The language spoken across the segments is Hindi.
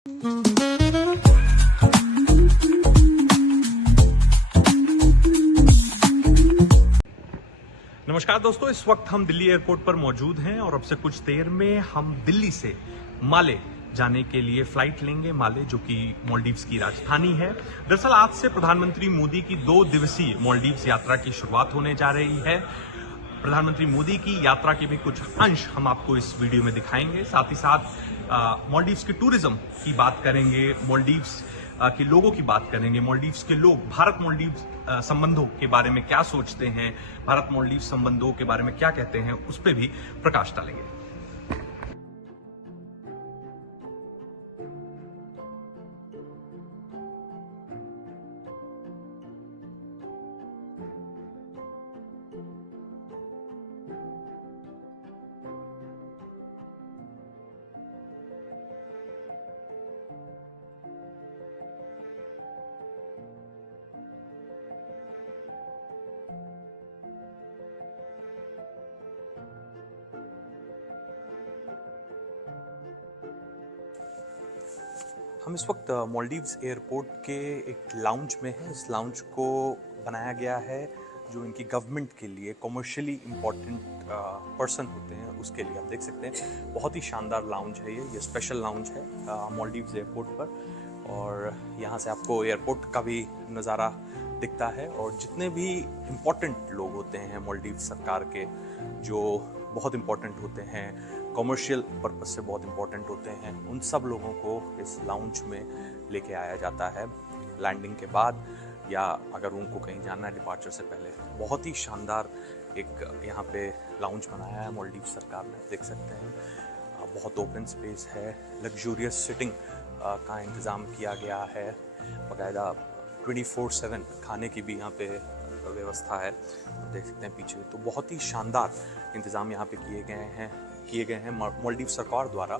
नमस्कार दोस्तों, इस वक्त हम दिल्ली एयरपोर्ट पर मौजूद हैं और अब से कुछ देर में हम दिल्ली से माले जाने के लिए फ्लाइट लेंगे। माले जो कि मालदीव्स की राजधानी है। दरअसल आज से प्रधानमंत्री मोदी की 2 दिवसीय मालदीव्स यात्रा की शुरुआत होने जा रही है। प्रधानमंत्री मोदी की यात्रा के भी कुछ अंश हम आपको इस वीडियो में दिखाएंगे। साथ ही साथ मालदीव्स के टूरिज्म की बात करेंगे, मालदीव्स के लोगों की बात करेंगे, मालदीव्स के लोग भारत मालदीव्स संबंधों के बारे में क्या सोचते हैं, भारत मालदीव्स संबंधों के बारे में क्या कहते हैं, उस पर भी प्रकाश डालेंगे। हम इस वक्त मालदीव्स एयरपोर्ट के एक लाउंज में हैं। इस लाउंज को बनाया गया है जो इनकी गवर्नमेंट के लिए कमर्शियली इम्पोर्टेंट पर्सन होते हैं उसके लिए। आप देख सकते हैं बहुत ही शानदार लाउंज है। ये स्पेशल लाउंज है मालदीव्स एयरपोर्ट पर, और यहाँ से आपको एयरपोर्ट का भी नज़ारा दिखता है। और जितने भी इम्पोर्टेंट लोग होते हैं मालदीव्स सरकार के, जो बहुत इम्पोर्टेंट होते हैं, कमर्शियल पर्पस से बहुत इम्पोर्टेंट होते हैं, उन सब लोगों को इस लाउंज में लेके आया जाता है लैंडिंग के बाद, या अगर उनको कहीं जाना है डिपार्चर से पहले। बहुत ही शानदार एक यहाँ पे लाउंज बनाया है मालदीव सरकार ने, देख सकते हैं। बहुत ओपन स्पेस है, लग्जूरियस सिटिंग का इंतज़ाम किया गया है, बाकायदा 24/7 खाने की भी यहाँ पे व्यवस्था है, देख सकते हैं पीछे। तो बहुत ही शानदार इंतज़ाम यहाँ पे किए गए हैं मालदीव सरकार द्वारा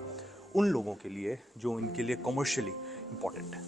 उन लोगों के लिए जो इनके लिए कमर्शियली इम्पोर्टेंट है।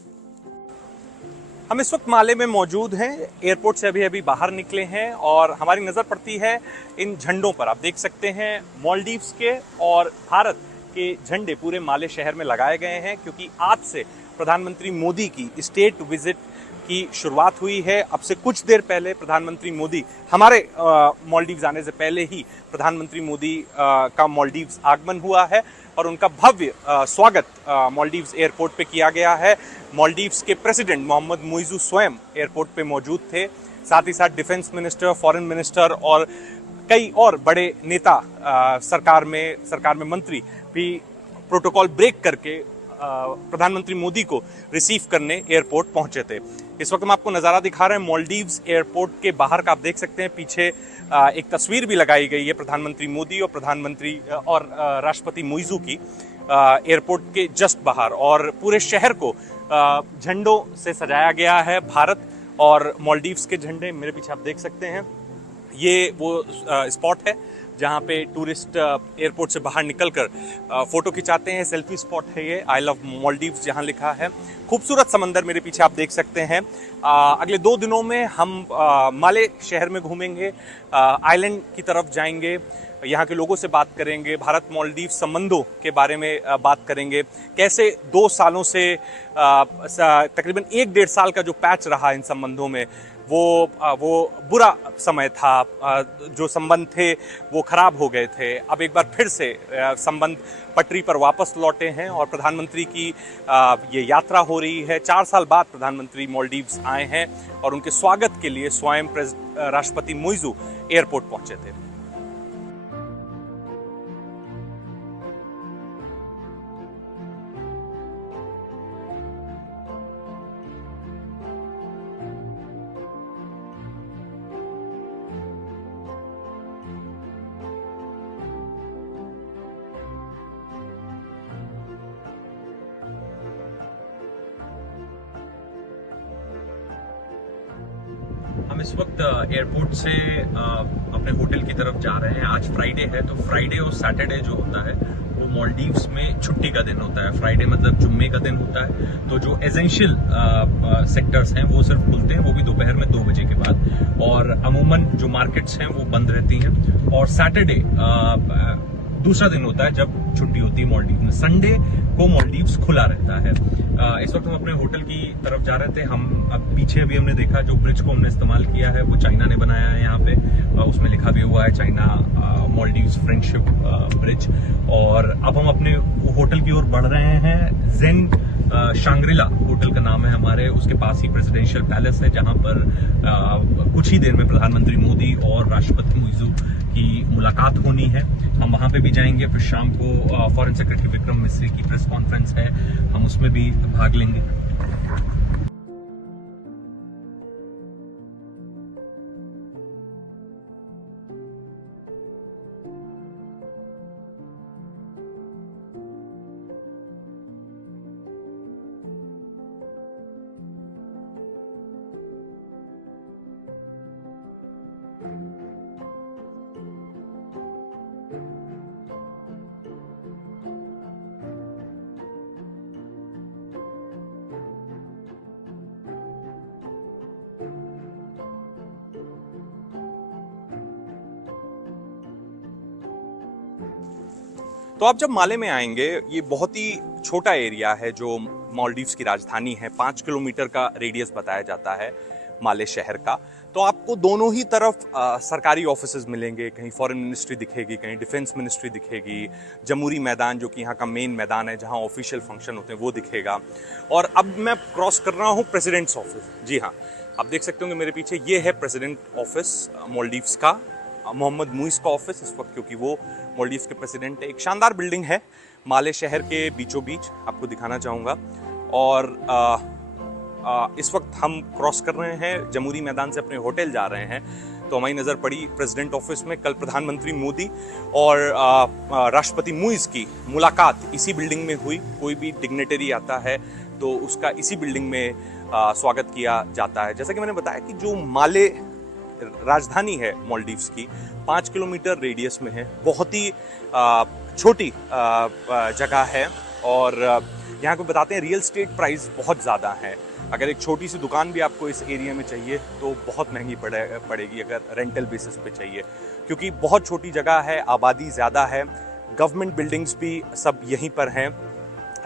हम इस वक्त माले में मौजूद हैं, एयरपोर्ट से अभी बाहर निकले हैं और हमारी नज़र पड़ती है इन झंडों पर। आप देख सकते हैं मालदीव्स के और भारत के झंडे पूरे माले शहर में लगाए गए हैं, क्योंकि आज से प्रधानमंत्री मोदी की स्टेट विजिट की शुरुआत हुई है। अब से कुछ देर पहले प्रधानमंत्री मोदी, हमारे मालदीव्स आने से पहले ही प्रधानमंत्री मोदी का मालदीव्स आगमन हुआ है और उनका भव्य स्वागत मालदीव्स एयरपोर्ट पे किया गया है। मालदीव्स के प्रेसिडेंट मोहम्मद मुइज़ू स्वयं एयरपोर्ट पे मौजूद थे। साथ ही साथ डिफेंस मिनिस्टर, फॉरेन मिनिस्टर और कई और बड़े नेता सरकार में मंत्री भी प्रोटोकॉल ब्रेक करके प्रधानमंत्री मोदी को रिसीव करने एयरपोर्ट पहुंचे थे। इस वक्त हम आपको नज़ारा दिखा रहे हैं मालदीव्स एयरपोर्ट के बाहर का। आप देख सकते हैं पीछे एक तस्वीर भी लगाई गई है प्रधानमंत्री मोदी और राष्ट्रपति मुइज़ू की एयरपोर्ट के जस्ट बाहर, और पूरे शहर को झंडों से सजाया गया है। भारत और मालदीव्स के झंडे मेरे पीछे आप देख सकते हैं। ये वो स्पॉट है जहाँ पे टूरिस्ट एयरपोर्ट से बाहर निकलकर फोटो खिंचाते हैं। सेल्फी स्पॉट है ये, आई लव मालदीव्स जहाँ लिखा है। खूबसूरत समंदर मेरे पीछे आप देख सकते हैं। अगले 2 दिनों में हम माले शहर में घूमेंगे, आइलैंड की तरफ जाएंगे, यहाँ के लोगों से बात करेंगे, भारत मालदीव संबंधों के बारे में बात करेंगे। कैसे 2 सालों से तकरीबन 1-1.5 साल का जो पैच रहा इन संबंधों में, वो बुरा समय था। जो संबंध थे वो खराब हो गए थे। अब एक बार फिर से संबंध पटरी पर वापस लौटे हैं और प्रधानमंत्री की ये यात्रा हो रही है। 4 साल बाद प्रधानमंत्री मालदीव्स आए हैं और उनके स्वागत के लिए स्वयं राष्ट्रपति मुइज़ू एयरपोर्ट पहुंचे थे। हम इस वक्त एयरपोर्ट से अपने होटल की तरफ जा रहे हैं। आज फ्राइडे है, तो फ्राइडे और सैटरडे जो होता है वो मालदीव्स में छुट्टी का दिन होता है। फ्राइडे मतलब जुम्मे का दिन होता है, तो जो एसेंशियल सेक्टर्स हैं वो सिर्फ खुलते हैं, वो भी दोपहर में 2 बजे के बाद, और अमूमन जो मार्केट्स हैं वो बंद रहती हैं। और सैटरडे दूसरा दिन होता है जब छुट्टी होती है मालदीव में। संडे को मालदीव्स खुला रहता है। इस वक्त हम अपने होटल की तरफ जा रहे थे। हम अब पीछे अभी हमने देखा जो ब्रिज को हमने इस्तेमाल किया है वो चाइना ने बनाया है यहाँ पे। उसमें लिखा भी हुआ है चाइना मालदीव्स फ्रेंडशिप ब्रिज। और अब हम अपने होटल की ओर बढ़ रहे हैं। जेन शांग्रिला होटल का नाम है हमारे, उसके पास ही प्रेसिडेंशियल पैलेस है जहां पर कुछ ही देर में प्रधानमंत्री मोदी और राष्ट्रपति मुइज़ू की मुलाकात होनी है। हम वहां पे भी जाएंगे। फिर शाम को फॉरेन सेक्रेटरी विक्रम मिस्री की प्रेस कॉन्फ्रेंस है, हम उसमें भी भाग लेंगे। तो आप जब माले में आएंगे, ये बहुत ही छोटा एरिया है जो मालदीव्स की राजधानी है। 5 किलोमीटर का रेडियस बताया जाता है माले शहर का। तो आपको दोनों ही तरफ सरकारी ऑफिसेज मिलेंगे। कहीं फॉरेन मिनिस्ट्री दिखेगी, कहीं डिफेंस मिनिस्ट्री दिखेगी। जमहूरी मैदान जो कि यहाँ का मेन मैदान है जहाँ ऑफिशियल फंक्शन होते हैं वो दिखेगा। और अब मैं क्रॉस कर रहा हूँ प्रेसिडेंट्स ऑफिस। जी हाँ, आप देख सकते होंगे मेरे पीछे, ये है प्रेसिडेंट ऑफिस मालदीव्स का, मोहम्मद मुइज़ का ऑफिस इस वक्त, क्योंकि वो मालदीव्स के प्रेसिडेंट है। एक शानदार बिल्डिंग है माले शहर के बीचों बीच, आपको दिखाना चाहूँगा। और इस वक्त हम क्रॉस कर रहे हैं, जमहूरी मैदान से अपने होटल जा रहे हैं, तो हमारी नज़र पड़ी प्रेसिडेंट ऑफिस में। कल प्रधानमंत्री मोदी और राष्ट्रपति मुइज़ की मुलाकात इसी बिल्डिंग में हुई। कोई भी डिग्नेटरी आता है तो उसका इसी बिल्डिंग में स्वागत किया जाता है। जैसा कि मैंने बताया कि जो माले राजधानी है मालदीव्स की, 5 किलोमीटर रेडियस में है। बहुत ही छोटी जगह है। और यहाँ को बताते हैं रियल एस्टेट प्राइस बहुत ज़्यादा है। अगर एक छोटी सी दुकान भी आपको इस एरिया में चाहिए तो बहुत महंगी पड़ेगी अगर रेंटल बेसिस पे चाहिए, क्योंकि बहुत छोटी जगह है, आबादी ज़्यादा है, गवर्नमेंट बिल्डिंग्स भी सब यहीं पर हैं।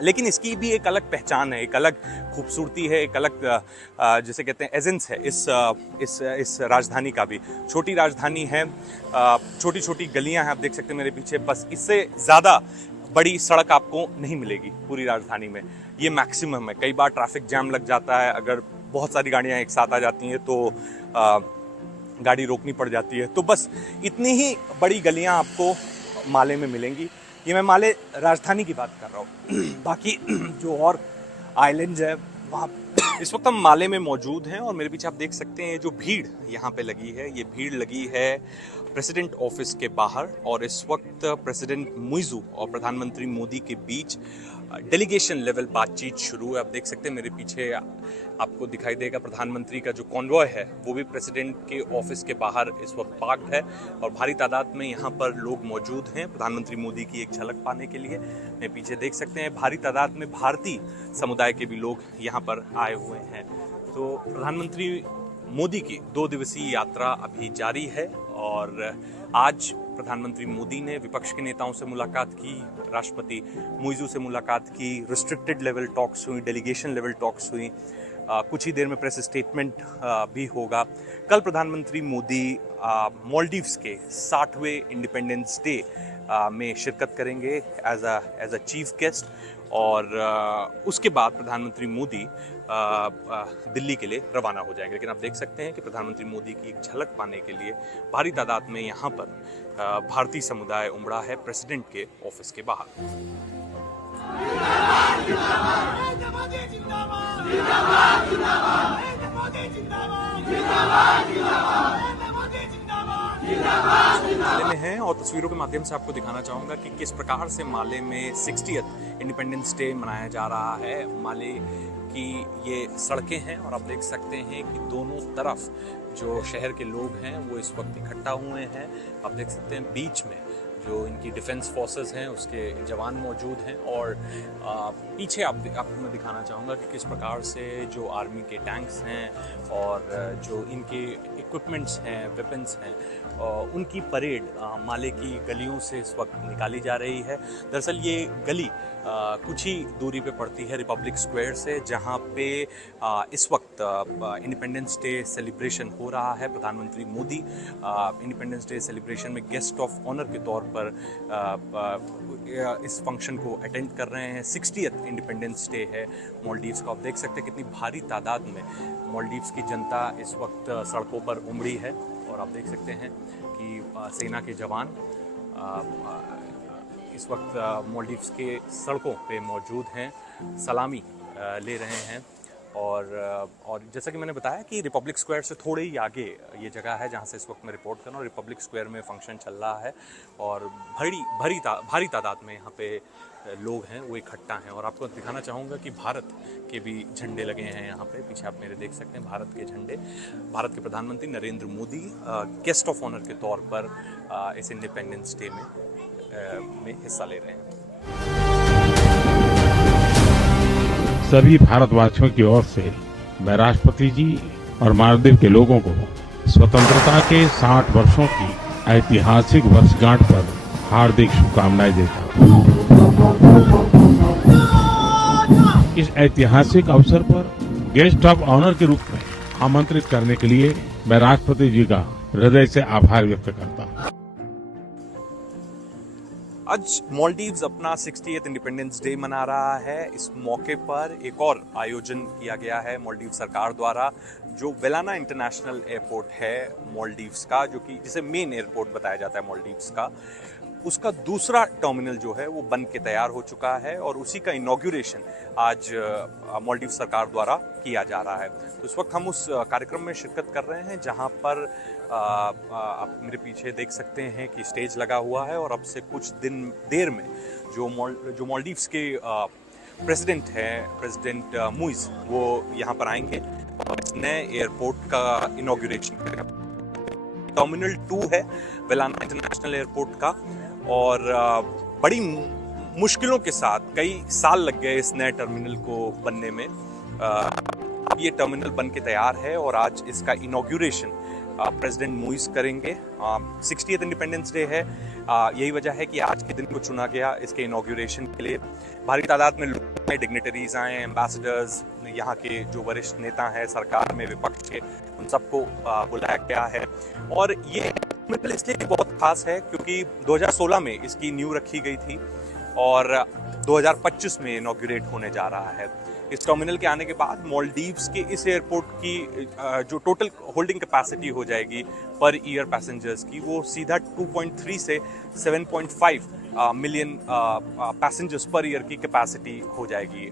लेकिन इसकी भी एक अलग पहचान है, एक अलग खूबसूरती है, एक अलग जिसे कहते हैं एजेंस है इस राजधानी का भी। छोटी राजधानी है, छोटी छोटी गलियां हैं, आप देख सकते हैं मेरे पीछे। बस इससे ज़्यादा बड़ी सड़क आपको नहीं मिलेगी पूरी राजधानी में। ये मैक्सिमम है। कई बार ट्रैफिक जैम लग जाता है, अगर बहुत सारी गाड़ियां एक साथ आ जाती हैं तो गाड़ी रोकनी पड़ जाती है। तो बस इतनी ही बड़ी गलियां आपको माले में मिलेंगी। ये मैं माले राजधानी की बात कर रहा हूँ। बाकी जो और आइलैंड्स है वहाँ इस वक्त हम माले में मौजूद हैं। और मेरे पीछे आप देख सकते हैं जो भीड़ यहाँ पे लगी है, ये भीड़ लगी है प्रेसिडेंट ऑफिस के बाहर। और इस वक्त प्रेसिडेंट मुइज़ू और प्रधानमंत्री मोदी के बीच डेलीगेशन लेवल बातचीत शुरू है। आप देख सकते हैं मेरे पीछे आपको दिखाई देगा प्रधानमंत्री का जो कॉन्वॉय है वो भी प्रेसिडेंट के ऑफिस के बाहर इस वक्त पार्क्ड है। और भारी तादाद में यहाँ पर लोग मौजूद हैं प्रधानमंत्री मोदी की एक झलक पाने के लिए। मैं पीछे देख सकते हैं भारी तादाद में भारतीय समुदाय के भी लोग यहाँ पर आए हुए हैं। तो प्रधानमंत्री मोदी की 2 दिवसीय यात्रा अभी जारी है। और आज प्रधानमंत्री मोदी ने विपक्ष के नेताओं से मुलाकात की, राष्ट्रपति मुइज़ू से मुलाकात की, रिस्ट्रिक्टेड लेवल टॉक्स हुई, डेलीगेशन लेवल टॉक्स हुई। कुछ ही देर में प्रेस स्टेटमेंट भी होगा। कल प्रधानमंत्री मोदी मालदीव्स के 60वें इंडिपेंडेंस डे में शिरकत करेंगे एज अ चीफ गेस्ट। और उसके बाद प्रधानमंत्री मोदी दिल्ली के लिए रवाना हो जाएंगे। लेकिन आप देख सकते हैं कि प्रधानमंत्री मोदी की एक झलक पाने के लिए भारी तादाद में यहाँ पर भारतीय समुदाय उमड़ा है प्रेसिडेंट के ऑफिस के बाहर। माले में हैं और तस्वीरों के माध्यम से आपको दिखाना चाहूँगा कि किस प्रकार से माले में 60th इंडिपेंडेंस डे मनाया जा रहा है। माले की ये सड़कें हैं और आप देख सकते हैं कि दोनों तरफ जो शहर के लोग हैं वो इस वक्त इकट्ठा हुए हैं। आप देख सकते हैं बीच में जो इनकी डिफेंस फोर्सेस हैं उसके जवान मौजूद हैं। और पीछे आपको मैं दिखाना चाहूँगा कि किस प्रकार से जो आर्मी के टैंक्स हैं और जो इनके इक्विपमेंट्स हैं, वेपन्स हैं, उनकी परेड माले की गलियों से इस वक्त निकाली जा रही है। दरअसल ये गली कुछ ही दूरी पे पड़ती है रिपब्लिक स्क्वायर से, जहाँ पे इस वक्त इंडिपेंडेंस डे सेलिब्रेशन हो रहा है। प्रधानमंत्री मोदी इंडिपेंडेंस डे सेलिब्रेशन में गेस्ट ऑफ ऑनर के तौर पर इस फंक्शन को अटेंड कर रहे हैं। 60th इंडिपेंडेंस डे है मालदीव्स का। आप देख सकते हैं कितनी भारी तादाद में मालदीव्स की जनता इस वक्त सड़कों पर उमड़ी है। और आप देख सकते हैं कि सेना के जवान इस वक्त मालदीव्स के सड़कों पे मौजूद हैं, सलामी ले रहे हैं। और जैसा कि मैंने बताया कि रिपब्लिक स्क्वायर से थोड़े ही आगे ये जगह है जहाँ से इस वक्त मैं रिपोर्ट कर रहा हूँ। रिपब्लिक स्क्वायर में फंक्शन चल रहा है और भारी तादाद में यहाँ पे लोग हैं वो इकट्ठा हैं। और आपको दिखाना चाहूँगा कि भारत के भी झंडे लगे हैं यहाँ पे। पीछे आप मेरे देख सकते हैं भारत के झंडे। भारत के प्रधानमंत्री Narendra Modi guest of honour के तौर पर इस इंडिपेंडेंस डे में हिस्सा ले रहे हैं। सभी भारतवासियों की ओर से मैं राष्ट्रपति जी और मालदीव के लोगों को स्वतंत्रता के 60 वर्षों की ऐतिहासिक वर्षगांठ पर हार्दिक शुभकामनाएं देता हूँ। इस ऐतिहासिक अवसर पर गेस्ट ऑफ ऑनर के रूप में आमंत्रित करने के लिए मैं राष्ट्रपति जी का हृदय से आभार व्यक्त करता हूँ। आज मालदीव्स अपना 60th इंडिपेंडेंस डे मना रहा है। इस मौके पर एक और आयोजन किया गया है मालदीव सरकार द्वारा। जो वेलाना इंटरनेशनल एयरपोर्ट है मालदीव्स का, जो कि जिसे मेन एयरपोर्ट बताया जाता है मालदीव्स का, उसका दूसरा टर्मिनल जो है वो बन के तैयार हो चुका है और उसी का इनॉग्रेशन आज मालदीव सरकार द्वारा किया जा रहा है। तो इस वक्त हम उस कार्यक्रम में शिरकत कर रहे हैं जहां पर आप मेरे पीछे देख सकते हैं कि स्टेज लगा हुआ है। और अब से कुछ देर में जो मालदीव्स के प्रेसिडेंट हैं, प्रेसिडेंट मुइज, वो यहाँ पर आएंगे और इस नए एयरपोर्ट का इनॉग्रेशन करेंगे। टर्मिनल 2 है वेलाना इंटरनेशनल एयरपोर्ट का और बड़ी मुश्किलों के साथ कई साल लग गए इस नए टर्मिनल को बनने में। अब ये टर्मिनल बन के तैयार है और आज इसका इनॉग्रेशन प्रेसिडेंट मुइज करेंगे। 60th इंडिपेंडेंस डे है, यही वजह है कि आज के दिन को चुना गया इसके इनॉग्रेशन के लिए। भारी तादाद में लोग, डिग्निटरीज आए, एम्बेसडर्स, यहाँ के जो वरिष्ठ नेता हैं सरकार में, विपक्ष के, उन सबको बुलाया गया है। और ये टर्मिनल इसलिए बहुत खास है क्योंकि 2016 में इसकी नींव रखी गई थी और 2025 में इनॉग्रेट होने जा रहा है। इस टर्मिनल के आने के बाद मालदीव्स के इस एयरपोर्ट की जो टोटल होल्डिंग कैपेसिटी हो जाएगी पर ईयर पैसेंजर्स की, वो सीधा 2.3 से 7.5 मिलियन पैसेंजर्स पर ईयर की कैपेसिटी हो जाएगी।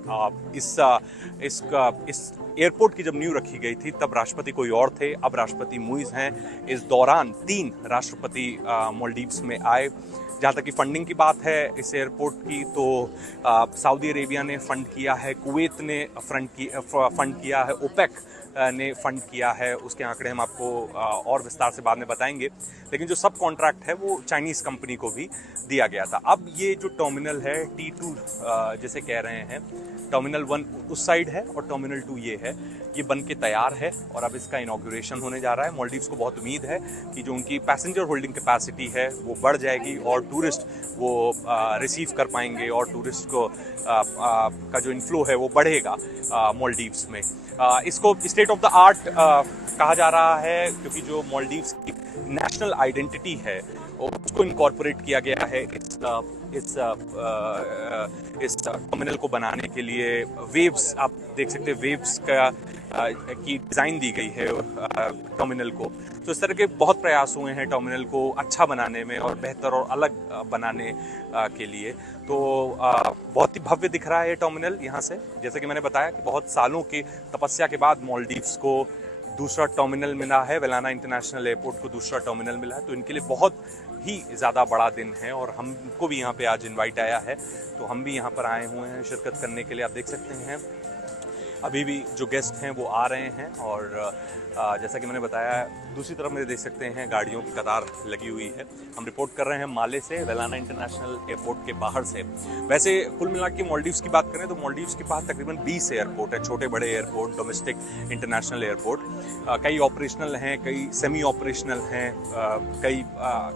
इस एयरपोर्ट की जब नींव रखी गई थी तब राष्ट्रपति कोई और थे, अब राष्ट्रपति मुइज हैं। इस दौरान 3 राष्ट्रपति मालदीव्स में आए। जहाँ तक कि फंडिंग की बात है इस एयरपोर्ट की, तो सऊदी अरेबिया ने फंड किया है, कुवैत ने फंड किया है, ओपेक ने फंड किया है। उसके आंकड़े हम आपको और विस्तार से बाद में बताएंगे। लेकिन जो सब कॉन्ट्रैक्ट है वो चाइनीज़ कंपनी को भी दिया गया था। अब ये जो टर्मिनल है T2 जैसे कह रहे हैं, टर्मिनल 1 उस साइड है और टर्मिनल 2 ये है, ये बन के तैयार है और अब इसका इनॉग्रेशन होने जा रहा है। मालदीव्स को बहुत उम्मीद है कि जो उनकी पैसेंजर होल्डिंग कैपेसिटी है वो बढ़ जाएगी और टूरिस्ट वो रिसीव कर पाएंगे और टूरिस्ट को का जो इनफ्लो है वो बढ़ेगा मालदीव्स में। इसको स्टेट ऑफ द आर्ट कहा जा रहा है क्योंकि जो मालदीव्स की नेशनल आइडेंटिटी है उसको इनकॉर्पोरेट किया गया है इस टर्मिनल को बनाने के लिए। वेव्स आप देख सकते हैं, वेव्स की डिज़ाइन दी गई है टर्मिनल को। तो इस तरह के बहुत प्रयास हुए हैं टर्मिनल को अच्छा बनाने में और बेहतर और अलग बनाने के लिए। तो बहुत ही भव्य दिख रहा है ये टर्मिनल यहाँ से। जैसे कि मैंने बताया कि बहुत सालों की तपस्या के बाद मालदीव्स को दूसरा टर्मिनल मिला है, वेलाना इंटरनेशनल एयरपोर्ट को दूसरा टर्मिनल मिला है। तो इनके लिए बहुत ही ज़्यादा बड़ा दिन है और हमको भी यहाँ पे आज इनवाइट आया है, तो हम भी यहाँ पर आए हुए हैं शिरकत करने के लिए। आप देख सकते हैं अभी भी जो गेस्ट हैं वो आ रहे हैं और जैसा कि मैंने बताया दूसरी तरफ में देख सकते हैं गाड़ियों की कतार लगी हुई है। हम रिपोर्ट कर रहे हैं माले से, वेलाना इंटरनेशनल एयरपोर्ट के बाहर से। वैसे कुल मिला के मालदीव्स की बात करें तो मालदीव्स के पास तकरीबन 20 एयरपोर्ट है, छोटे बड़े एयरपोर्ट, डोमेस्टिक, इंटरनेशनल एयरपोर्ट। कई ऑपरेशनल हैं, कई सेमी ऑपरेशनल हैं, कई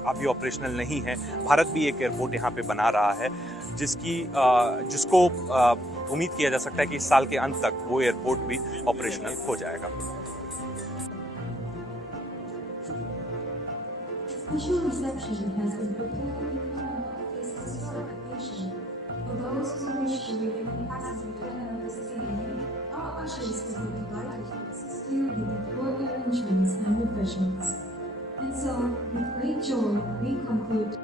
अभी ऑपरेशनल नहीं हैं। भारत भी एक एयरपोर्ट यहाँ पे बना रहा है जिसको उम्मीद किया जा सकता है कि इस साल के अंत तक वो एयरपोर्ट भी ऑपरेशनल हो जाएगा। Special reception has been prepared in honor of this historic occasion. For those who wish to remain passenger terminal this evening, our ushers will be delighted to assist you with the appropriate arrangements and refreshments. And so, with great joy, we conclude.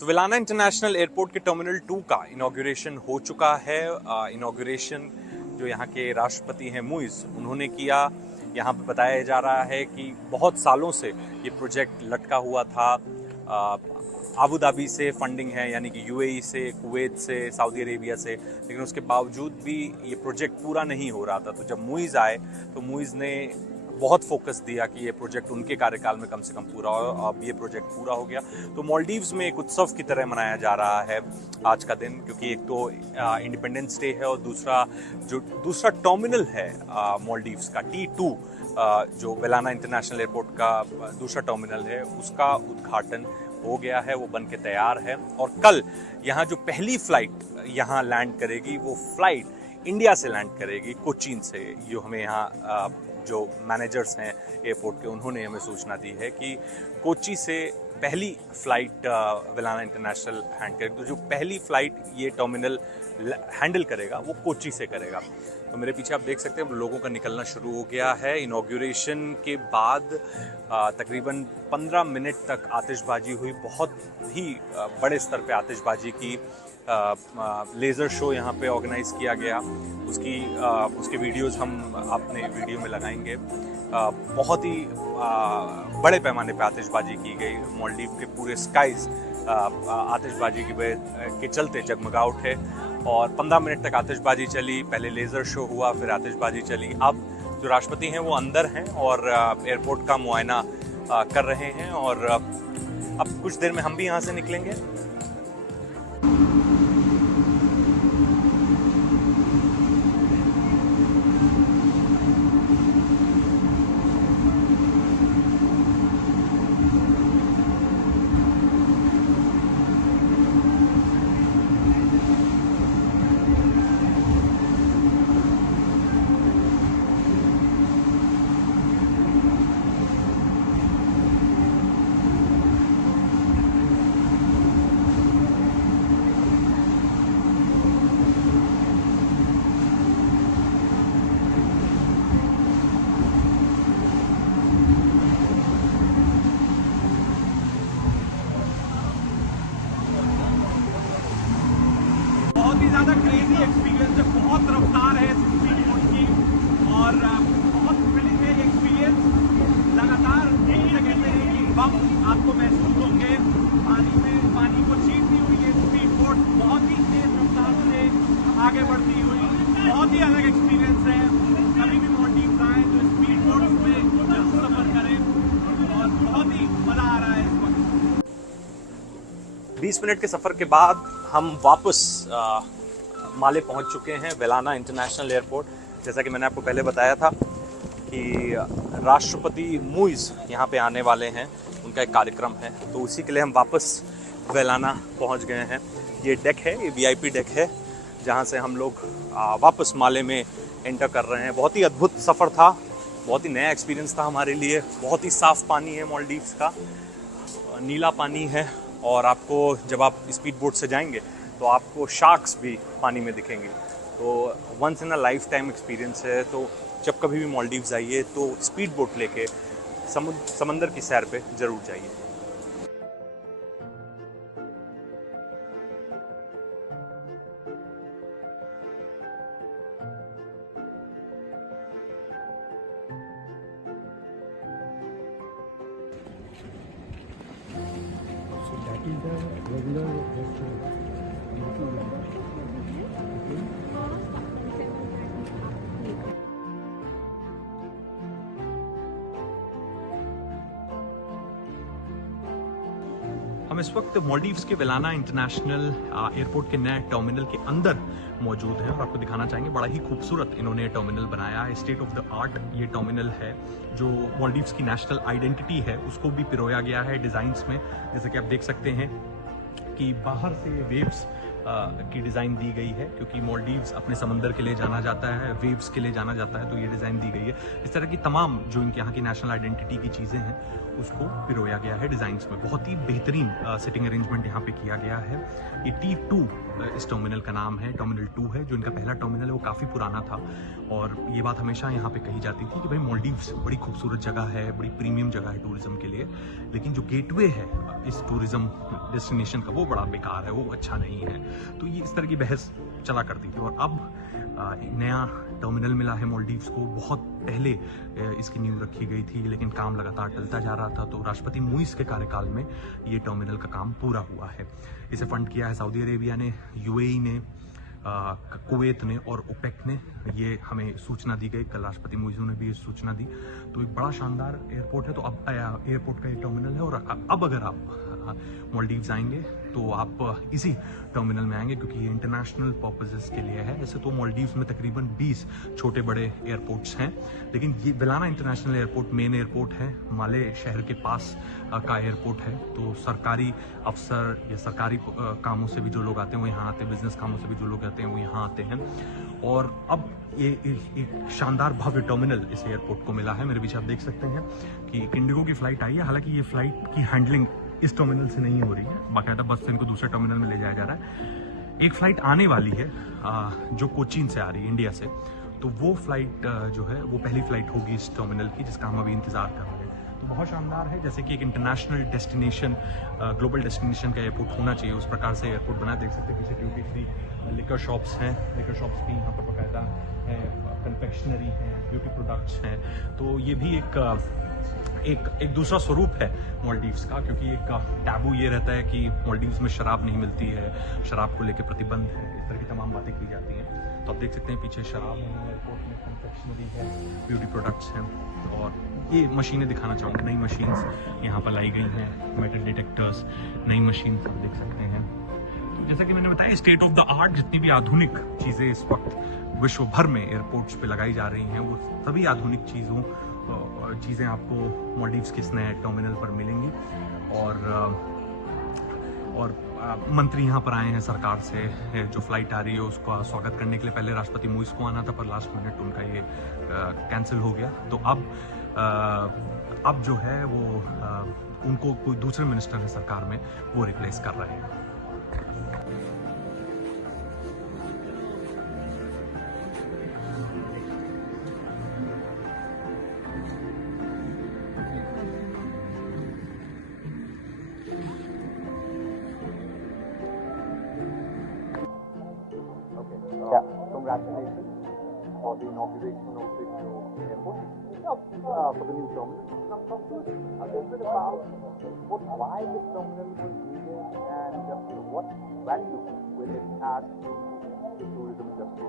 तो वेलाना इंटरनेशनल एयरपोर्ट के टर्मिनल 2 का इनॉग्रेशन हो चुका है। इनॉग्रेशन जो यहाँ के राष्ट्रपति हैं मुइज़, उन्होंने किया। यहाँ पे बताया जा रहा है कि बहुत सालों से ये प्रोजेक्ट लटका हुआ था। आबू धाबी से फंडिंग है, यानी कि यूएई से, कुवैत से, सऊदी अरेबिया से, लेकिन उसके बावजूद भी ये प्रोजेक्ट पूरा नहीं हो रहा था। तो जब मुइज़ आए तो मुइज़ ने बहुत फोकस दिया कि ये प्रोजेक्ट उनके कार्यकाल में कम से कम पूरा हो। अब ये प्रोजेक्ट पूरा हो गया तो मालदीव्स में एक उत्सव की तरह मनाया जा रहा है आज का दिन, क्योंकि एक तो इंडिपेंडेंस डे है और दूसरा टर्मिनल है मालदीव्स का T2 जो वेलाना इंटरनेशनल एयरपोर्ट का दूसरा टर्मिनल है, उसका उद्घाटन हो गया है, वो बन के तैयार है। और कल यहाँ जो पहली फ्लाइट यहाँ लैंड करेगी वो फ्लाइट इंडिया से लैंड करेगी, कोचीन से। जो हमें यहाँ जो मैनेजर्स हैं एयरपोर्ट के, उन्होंने हमें सूचना दी है कि कोची से पहली फ्लाइट वेलाना इंटरनेशनल हैंड करेगी। तो जो पहली फ्लाइट ये टर्मिनल हैंडल करेगा वो कोची से करेगा। तो मेरे पीछे आप देख सकते हैं लोगों का निकलना शुरू हो गया है। इनॉग्रेशन के बाद तकरीबन 15 मिनट तक आतिशबाजी हुई, बहुत ही बड़े स्तर पे आतिशबाजी की। लेज़र शो यहाँ पे ऑर्गेनाइज किया गया, उसके वीडियोस हम अपने वीडियो में लगाएंगे। बहुत ही बड़े पैमाने पे आतिशबाजी की गई। मालदीव के पूरे स्काइज आतिशबाजी के चलते जगमगा उठे और 15 मिनट तक आतिशबाजी चली। पहले लेज़र शो हुआ, फिर आतिशबाजी चली। अब जो राष्ट्रपति हैं वो अंदर हैं और एयरपोर्ट का मुआयना कर रहे हैं और अब कुछ देर में हम भी यहाँ से निकलेंगे। ज़्यादा क्रेजी एक्सपीरियंस है, बहुत रफ्तार है स्पीड बोट की और बहुत थ्रिलिंग है ये एक्सपीरियंस। लगातार कहते हैं कि बम आपको महसूस होंगे पानी में, पानी को छीनती हुई ये स्पीड बोट बहुत ही तेज रफ्तार से आगे बढ़ती हुई, बहुत ही अलग एक्सपीरियंस है। कभी भी मालदीव्स आए तो स्पीड बोट में जरूर सफर करें और बहुत ही मज़ा आ रहा है इस वक्त। 20 मिनट के सफ़र के बाद हम वापस माले पहुंच चुके हैं, वेलाना इंटरनेशनल एयरपोर्ट। जैसा कि मैंने आपको पहले बताया था कि राष्ट्रपति मुइज़ यहाँ पे आने वाले हैं, उनका एक कार्यक्रम है, तो उसी के लिए हम वापस वेलाना पहुँच गए हैं। ये डेक है, ये VIP डेक है, जहाँ से हम लोग वापस माले में एंटर कर रहे हैं। बहुत ही अद्भुत सफ़र था, बहुत ही नया एक्सपीरियंस था हमारे लिए। बहुत ही साफ़ पानी है मालदीव्स का, नीला पानी है और आपको जब आप स्पीड बोट से जाएंगे तो आपको शार्क्स भी पानी में दिखेंगे। तो once in a lifetime experience है। तो जब कभी भी मालदीव्स आइए तो स्पीड बोट लेके समंदर की सैर पे ज़रूर जाइए। So that is the regular restaurant. हम इस वक्त मालदीव्स के वेलाना इंटरनेशनल एयरपोर्ट के नए टर्मिनल के अंदर मौजूद हैं और आपको दिखाना चाहेंगे। बड़ा ही खूबसूरत इन्होंने टर्मिनल बनाया है, स्टेट ऑफ द आर्ट ये टर्मिनल है। जो मालदीव्स की नेशनल आइडेंटिटी है उसको भी पिरोया गया है डिज़ाइंस में। जैसे कि आप देख सकते हैं कि बाहर से वेव्स की डिज़ाइन दी गई है, क्योंकि मालदीव्स अपने समंदर के लिए जाना जाता है, वेव्स के लिए जाना जाता है, तो ये डिज़ाइन दी गई है। इस तरह की तमाम जो इनके यहाँ की नेशनल आइडेंटिटी की चीज़ें हैं उसको पिरोया गया है डिज़ाइंस में। बहुत ही बेहतरीन सिटिंग अरेंजमेंट यहाँ पे किया गया है। ये T2 इस टर्मिनल का नाम है, टर्मिनल 2 है। जो इनका पहला टर्मिनल है वो काफ़ी पुराना था और ये बात हमेशा यहाँ पे कही जाती थी कि भाई मालदीव्स बड़ी खूबसूरत जगह है, बड़ी प्रीमियम जगह है टूरिज्म के लिए, लेकिन जो गेटवे है इस टूरिज्म डेस्टिनेशन का वो बड़ा बेकार है, वो अच्छा नहीं है। तो ये इस तरह की बहस चला करती थी। और अब नया टर्मिनल मिला है मालदीव्स को। बहुत पहले इसकी नींव रखी गई थी, लेकिन काम लगातार टलता जा रहा था। तो राष्ट्रपति मुइज़ के कार्यकाल में ये टर्मिनल का काम पूरा हुआ है। इसे फंड किया है सऊदी अरेबिया ने, UAE ने, कुवैत ने और ओपेक ने। ये हमें सूचना दी गई, कल राष्ट्रपति मुइज़ ने भी ये सूचना दी। तो एक बड़ा शानदार एयरपोर्ट है। तो अब एयरपोर्ट का ये टर्मिनल है और अब अगर आप मालदीव्स आएंगे तो आप इसी टर्मिनल में आएंगे, क्योंकि ये इंटरनेशनल पर्पसेस के लिए है। ऐसे तो मालदीव्स में तकरीबन 20 छोटे बड़े एयरपोर्ट्स हैं, लेकिन ये वेलाना इंटरनेशनल एयरपोर्ट मेन एयरपोर्ट है, माले शहर के पास का एयरपोर्ट है। तो सरकारी अफसर या सरकारी कामों से भी जो लोग आते हैं वो यहाँ आते हैं, बिजनेस कामों से भी जो लोग आते हैं वो यहाँ आते हैं। और अब ये एक शानदार भव्य टर्मिनल इस एयरपोर्ट को मिला है। मेरे पीछे आप देख सकते हैं कि एक इंडिगो की फ़्लाइट आई है। हालांकि ये फ़्लाइट की हैंडलिंग इस टर्मिनल से नहीं हो रही है, बाकायदा बस से इनको दूसरे टर्मिनल में ले जाया जा रहा है। एक फ़्लाइट आने वाली है जो कोचीन से आ रही है, इंडिया से। तो वो फ़्लाइट जो है वो पहली फ़्लाइट होगी इस टर्मिनल की, जिसका हम अभी इंतज़ार कर रहे हैं। तो बहुत शानदार है, जैसे कि एक इंटरनेशनल डेस्टिनेशन, ग्लोबल डेस्टिनेशन का एयरपोर्ट होना चाहिए, उस प्रकार से एयरपोर्ट बना। देख सकते हैं पीछे ड्यूटी फ्री लिकर शॉप्स हैं, लिकर शॉप्स भी यहाँ पर बाकायदा है, कन्फेक्शनरी हैं, ब्यूटी प्रोडक्ट्स हैं। तो ये भी एक दूसरा स्वरूप है मालदीव्स का, क्योंकि एक टैबू ये रहता है कि मालदीव्स में शराब नहीं मिलती है, शराब को लेकर प्रतिबंध है, इस तरह की तमाम बातें की जाती हैं। तो आप देख सकते हैं पीछे शराब है, एयरपोर्ट में कन्फेक्शनरी है, ब्यूटी प्रोडक्ट्स हैं। और ये मशीनें दिखाना चाहूँगा, नई मशीन्स यहाँ पर लाई गई हैं, मेटल डिटेक्टर्स, नई मशीन आप देख सकते हैं। तो जैसा कि मैंने बताया, स्टेट ऑफ द आर्ट जितनी भी आधुनिक चीज़ें इस वक्त विश्व भर में एयरपोर्ट्स पे लगाई जा रही हैं, वो सभी आधुनिक चीज़ें आपको मालदीव्स के इस नए टर्मिनल पर मिलेंगी। और मंत्री यहाँ पर आए हैं सरकार से, जो फ्लाइट आ रही है उसका स्वागत करने के लिए। पहले राष्ट्रपति मुइज़ को आना था, पर लास्ट मिनट उनका ये कैंसिल हो गया। तो अब जो है वो उनको कोई दूसरे मिनिस्टर है सरकार में, वो रिप्लेस कर रहे हैं। Congratulations for the inauguration of this new airport, for the new terminal. Now, talk to us a little bit about why this terminal was needed and what value will it add to the tourism industry.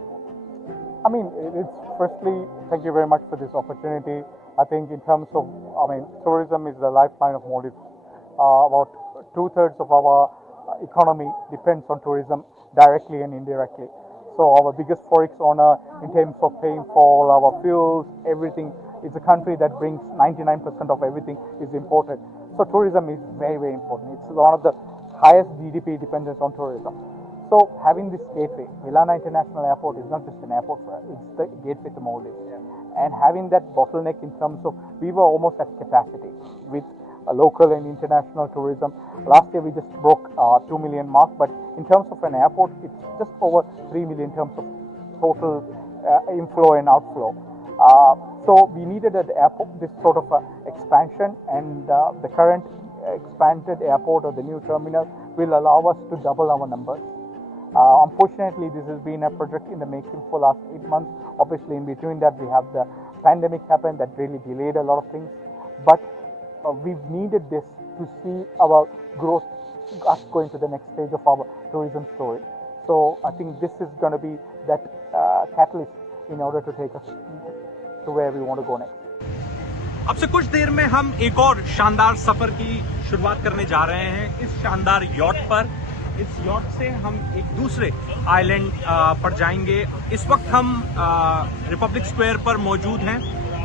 I mean, it's firstly, thank you very much for this opportunity. I think in terms of, tourism is the lifeline of Maldives. About 2/3 of our economy depends on tourism directly and indirectly. So our biggest forex earner in terms of paying for all our fuels, everything, is a country that brings 99% of everything is imported. So tourism is very, very important. It's one of the highest GDP dependence on tourism. So having this gateway, Velanna International Airport is not just an airport for us, it's the gateway to Maldives. And having that bottleneck in terms of, we were almost at capacity with local and international tourism. Last year we just broke 2 million mark, but in terms of an airport, it's just over 3 million in terms of total inflow and outflow. So we needed an airport, this sort of expansion, and the current expanded airport or the new terminal will allow us to double our numbers. Unfortunately, this has been a project in the making for last 8 months. Obviously, in between that, we have the pandemic happen that really delayed a lot of things. But we've needed this to see our growth, us going to the next stage of our tourism story. So I think this is going to be that catalyst in order to take us to where we want to go next. अब से कुछ देर में हम एक और शानदार सफर की शुरुआत करने जा रहे हैं इस शानदार यॉट पर। इस यॉट से हम एक दूसरे आइलैंड पर जाएंगे। इस वक्त हम रिपब्लिक स्क्वायर पर मौजूद हैं।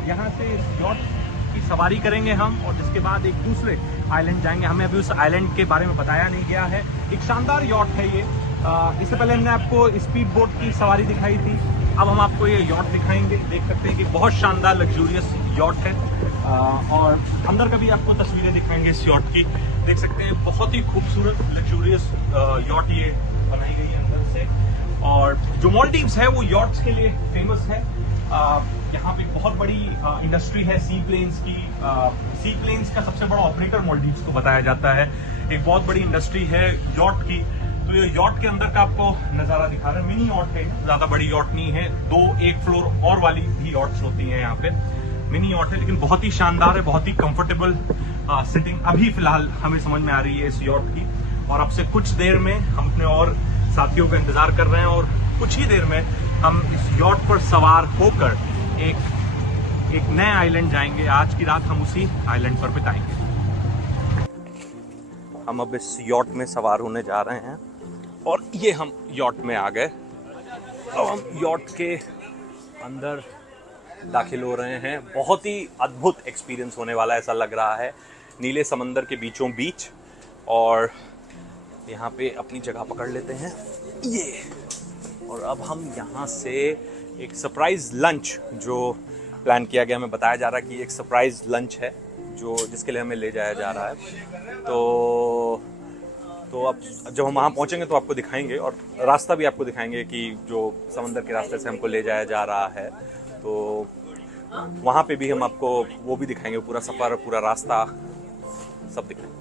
यहाँ से इस यॉट की सवारी करेंगे हम और जिसके बाद एक दूसरे आइलैंड जाएंगे। हमें अभी उस आइलैंड के बारे में बताया नहीं गया है। एक शानदार यॉट है ये। इससे पहले हमने आपको स्पीड बोट की सवारी दिखाई थी, अब हम आपको ये यॉट दिखाएंगे। देख सकते हैं कि बहुत शानदार लग्जूरियस यॉट है और अंदर का भी आपको तस्वीरें दिखाएंगे इस यॉट की। देख सकते हैं बहुत ही खूबसूरत लग्जूरियस यॉट ये बनाई गई है अंदर से। और जो मालदीव्स है वो यॉट्स के लिए फेमस है। यहाँ पे बहुत बड़ी इंडस्ट्री है सी प्लेन्स की। सी प्लेन्स का सबसे बड़ा ऑपरेटर मालदीव्स को बताया जाता है। एक बहुत बड़ी इंडस्ट्री है यॉट की। तो ये यॉट के अंदर का आपको नजारा दिखा रहे हैं। मिनी यॉट है, ज्यादा बड़ी यॉट नहीं है। 1 फ्लोर और वाली भी यॉट्स होती हैं यहाँ पे। मिनी यॉट है लेकिन बहुत ही शानदार है, बहुत ही कंफर्टेबल सिटिंग अभी फिलहाल हमें समझ में आ रही है इस यॉट की। और अब से कुछ देर में हम अपने और साथियों का इंतजार कर रहे हैं और कुछ ही देर में हम इस यॉट पर सवार होकर एक नए आइलैंड जाएंगे। आज की रात हम उसी आइलैंड पर बिताएंगे। हम अब इस यॉट में सवार होने जा रहे हैं और ये हम यॉट में आ गए। अब हम यॉट के अंदर दाखिल हो रहे हैं। बहुत ही अद्भुत एक्सपीरियंस होने वाला ऐसा लग रहा है। नीले समंदर के बीचों बीच और यहाँ पे अपनी जगह पकड़ लेते हैं ये। और अब हम यहाँ से एक सरप्राइज लंच जो प्लान किया गया, हमें बताया जा रहा है कि एक सरप्राइज लंच है जो जिसके लिए हमें ले जाया जा रहा है। तो अब जब हम वहाँ पहुँचेंगे तो आपको दिखाएंगे और रास्ता भी आपको दिखाएंगे कि जो समंदर के रास्ते से हमको ले जाया जा रहा है। तो वहाँ पे भी हम आपको वो भी दिखाएंगे, पूरा सफ़र, पूरा रास्ता सब दिखाएंगे।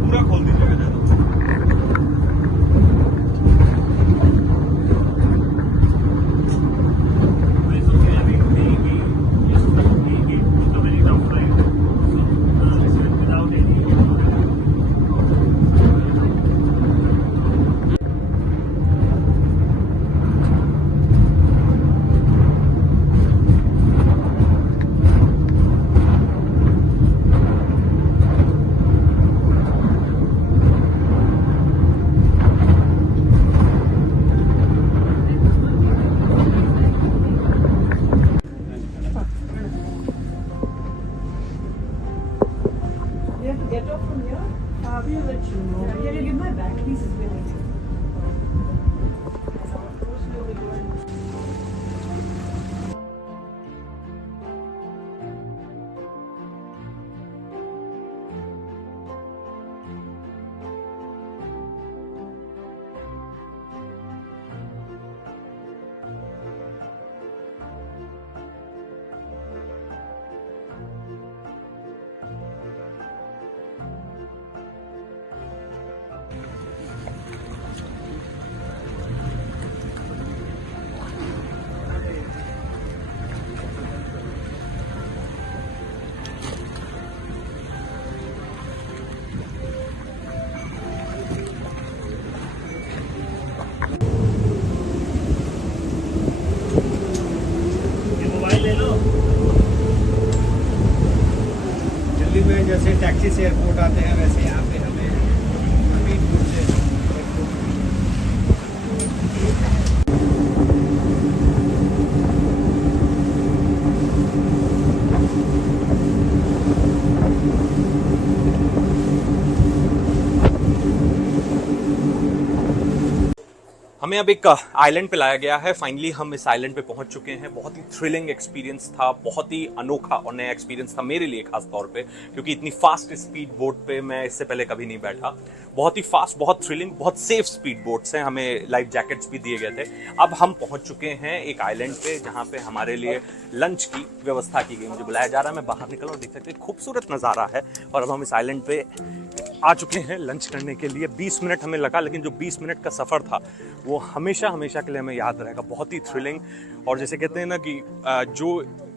पूरा खोल दीजिएगा ज़्यादा। You have to get off from here. We'll let you know. Can you give my bag, please? It's very true. Delhi में जैसे टैक्सी से एयरपोर्ट आते हैं वैसे यहाँ पे हमें हमीरपुर से हमें हमें अब एक आइलैंड पे लाया गया है। फाइनली हम इस आइलैंड पे पहुंच चुके हैं। बहुत ही थ्रिलिंग एक्सपीरियंस था, बहुत ही अनोखा और नया एक्सपीरियंस था मेरे लिए खास तौर पे, क्योंकि इतनी फास्ट स्पीड बोट पे मैं इससे पहले कभी नहीं बैठा। बहुत ही फास्ट, बहुत थ्रिलिंग, बहुत सेफ स्पीड बोट्स हैं। हमें लाइफ जैकेट्स भी दिए गए थे। अब हम पहुंच चुके हैं एक आइलैंड पे जहां पे हमारे लिए लंच की व्यवस्था की गई। मुझे बुलाया जा रहा है, मैं बाहर निकला और देख सकते हैं खूबसूरत नज़ारा है। और अब हम इस आइलैंड पे आ चुके हैं लंच करने के लिए। 20 मिनट हमें लगा, लेकिन जो 20 मिनट का सफ़र था वो हमेशा हमेशा के लिए हमें याद रहेगा। बहुत ही थ्रिलिंग, और जैसे कहते हैं ना कि जो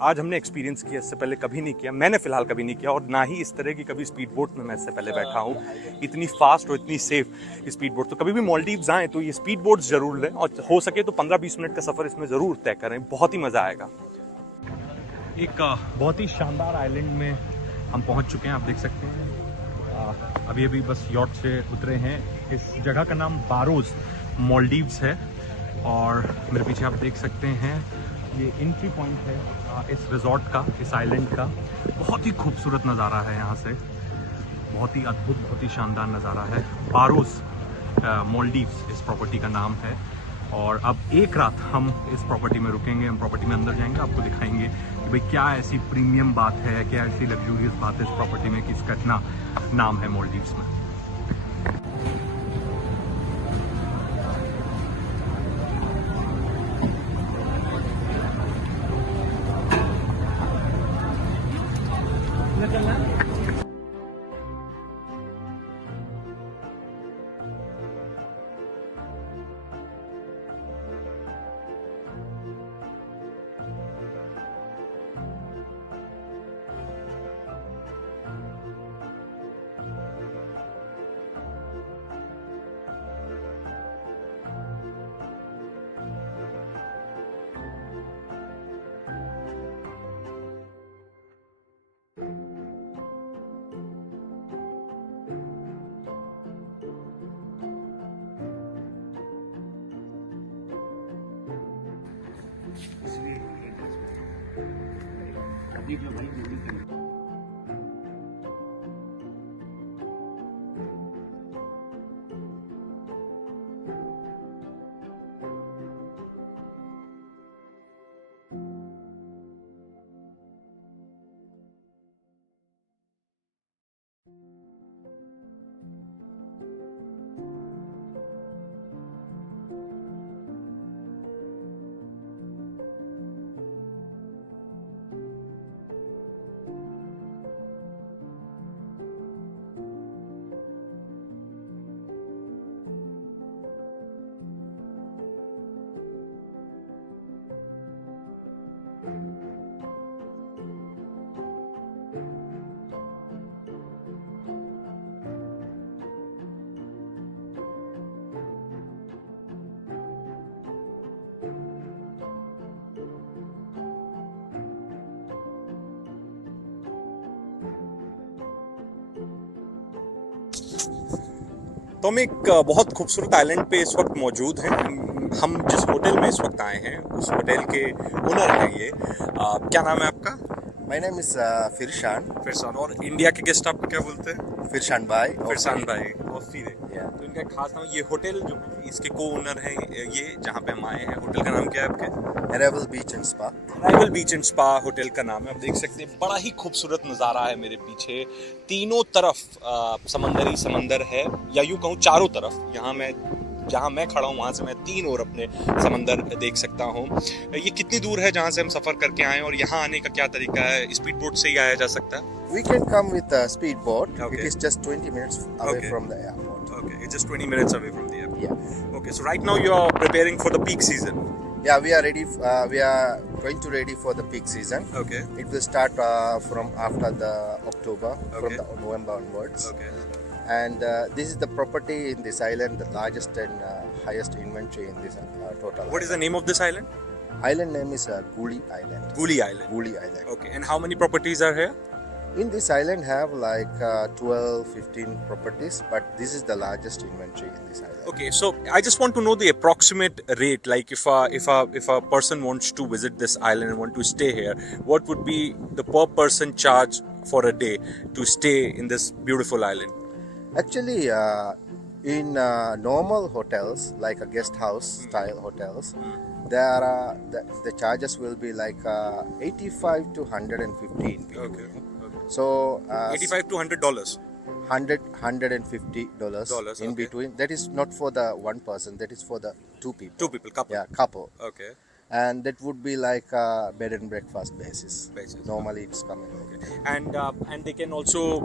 आज हमने एक्सपीरियंस किया इससे पहले कभी नहीं किया, मैंने फ़िलहाल कभी नहीं किया, और ना ही इस तरह की कभी स्पीड बोट में मैं इससे पहले बैठा हूँ। इतनी फास्ट और इतनी सेफ स्पीड बोट, तो कभी भी मालदीव्स आएँ तो ये स्पीड बोट्स ज़रूर लें, और हो सके तो 15-20 मिनट का सफ़र इसमें ज़रूर तय करें। बहुत ही मज़ा आएगा। एक बहुत ही शानदार आइलैंड में हम पहुँच चुके हैं। आप देख सकते हैं अभी अभी बस यॉट से उतरे हैं। इस जगह का नाम बारोस मालदीव्स है, और मेरे पीछे आप देख सकते हैं ये एंट्री पॉइंट है इस रिजॉर्ट का, इस आइलैंड का। बहुत ही खूबसूरत नज़ारा है यहाँ से, बहुत ही अद्भुत, बहुत ही शानदार नज़ारा है। बारोस मालदीव्स इस प्रॉपर्टी का नाम है। और अब एक रात हम इस प्रॉपर्टी में रुकेंगे। हम प्रॉपर्टी में अंदर जाएंगे, आपको दिखाएंगे कि भाई क्या ऐसी प्रीमियम बात है, क्या ऐसी लग्जूरियस बात है इस प्रॉपर्टी में कि इसका इतना नाम है मालदीव्स में। तो हम एक बहुत खूबसूरत आइलैंड पे इस वक्त मौजूद हैं। हम जिस होटल में इस वक्त आए हैं उस होटल के ओनर हैं ये। क्या नाम है आपका? My name is Firshan. फिरसान। और इंडिया के गेस्ट आपको क्या बोलते हैं? Firshan Bhai. फिरसान भाई और फिर Yeah. तो इनका एक खास नाम, ये होटल जो है इसके को ओनर हैं ये, जहाँ पे हम आए हैं। होटल का नाम क्या है आपके? Arrival Beach and Spa. Arrival beach and spa hotel का नाम है। आप देख सकते हैं बड़ा ही खूबसूरत नज़ारा है मेरे पीछे। तीनों तरफ समंदर ही समंदर है, या यूँ कहूँ चारों तरफ। जहाँ मैं खड़ा हूँ वहाँ से मैं तीन ओर अपने समंदर देख सकता हूँ। ये कितनी दूर है जहाँ से हम सफ़र करके आए, और यहाँ आने का क्या तरीका है? स्पीड बोट से ही आया जा सकता है? We can come with a speedboat. Okay. It is just 20 minutes away Okay. from the airport. Okay, it's just 20 minutes away from the airport. Yeah. Okay, so right now you are preparing for the peak season. Yeah, we are ready. We are going to ready for the peak season. Okay. It will start from after the October, Okay. from the November onwards. Okay. And this is the property in this island, the largest and highest inventory in this total. What is the name of this island? Island name is Guli Island. Guli Island. Guli Island. Okay, and how many properties are here? In this island have like 12-15 properties, but this is the largest inventory in this island. Okay, so I just want to know the approximate rate. Like if a person wants to visit this island and want to stay here, what would be the per person charge for a day to stay in this beautiful island? Actually, In normal hotels, like a guest house style hotels, there are the charges will be like 85 to 115. Okay. So $85 to $100. $150 in okay. between. That is not for the one person. That is for the two people. Two people, couple. Yeah, couple. Okay. And that would be like a bed and breakfast basis. Normally, it's coming. And they can also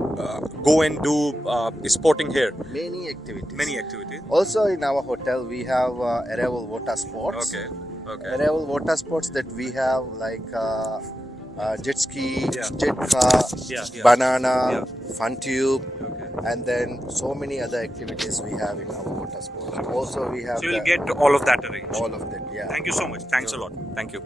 go and do sporting here. Many activities. Many activities. Also, in our hotel, we have Arrival Water Sports. Okay. Arrival Water Sports that we have like jet ski, Yeah. jet car, Yeah. banana, fun tube, Okay. and then so many other activities we have in our water sports. Also, we have So you'll get all of that arranged. all of that. Yeah. Thank you so much. Thanks a lot. Thank you.